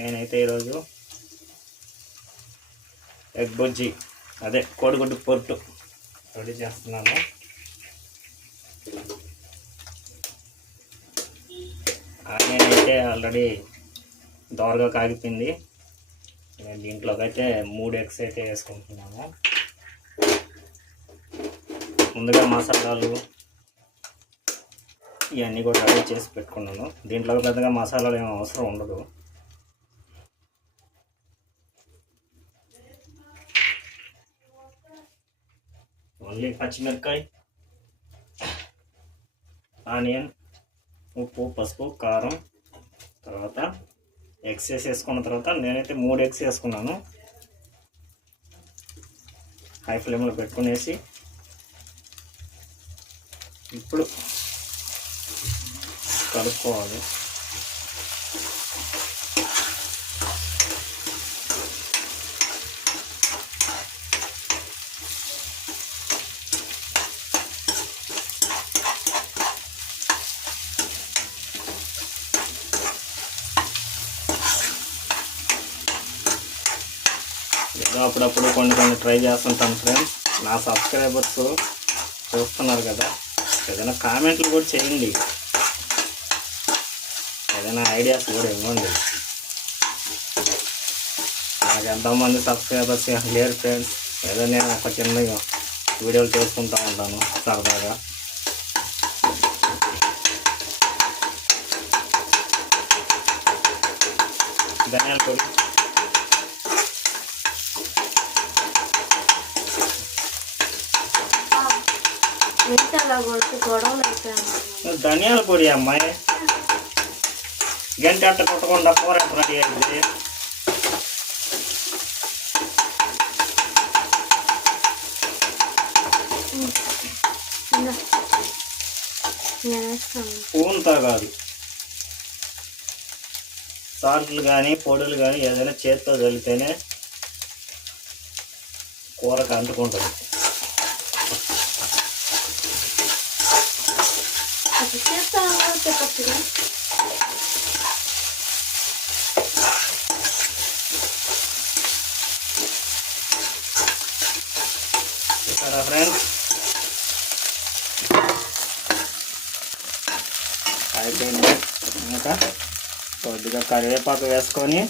నేనైతే ఈరోజు ఎగ్ బుజ్జి అదే కోడిగుడ్డు పొట్టు రెడీ చేస్తున్నాను. ఆనియన్ అయితే ఆల్రెడీ దోరగా కాగిపోయింది. నేను దీంట్లోకి అయితే 3 ఎగ్స్ అయితే వేసుకుంటున్నాను. ముందుగా మసాలాలు ఇవన్నీ కూడా రెడీ చేసి పెట్టుకున్నాను. దీంట్లో పెద్దగా మసాలాలు ఏమీ అవసరం ఉండదు. ఓన్లీ పచ్చిమిరపకాయ, ఆనియన్, ఉప్పు, పసుపు, కారం, తర్వాత ఎగ్స్ వేసుకున్న తర్వాత నేనైతే 3 ఎగ్స్ వేసుకున్నాను. హై ఫ్లేమ్లో పెట్టుకునేసి ఇప్పుడు కలుపుకోవాలి. ఏదో అప్పుడప్పుడు కొన్ని ట్రై చేస్తుంటాను ఫ్రెండ్స్. నా సబ్స్క్రైబర్స్ చూస్తున్నారు కదా, ఏదైనా కామెంట్లు కూడా చేయండి, ఏదైనా ఐడియాస్ కూడా ఇవ్వండి. నాకు ఎంతోమంది సబ్స్క్రైబర్స్ లేరు ఫ్రెండ్స్. ఏదో నేను ఒక చిన్న వీడియోలు చేసుకుంటూ ఉంటాను సరదాగా. ధనియాల పొడి, ధనియాల పొడి అమ్మాయి గంట అట్ట కొట్టకుండా కూర రెడీ అయింది. స్పూన్తో కాదు, సాల్ట్లు కానీ పొడులు కానీ ఏదైనా చేత్తో చల్లితేనే కూరకు అంటుకుంటుంది. చూసారా ఫ్రెండ్స్, అయిపోయింది. ఇంకా కొద్దిగా కరివేపాకు వేసుకొని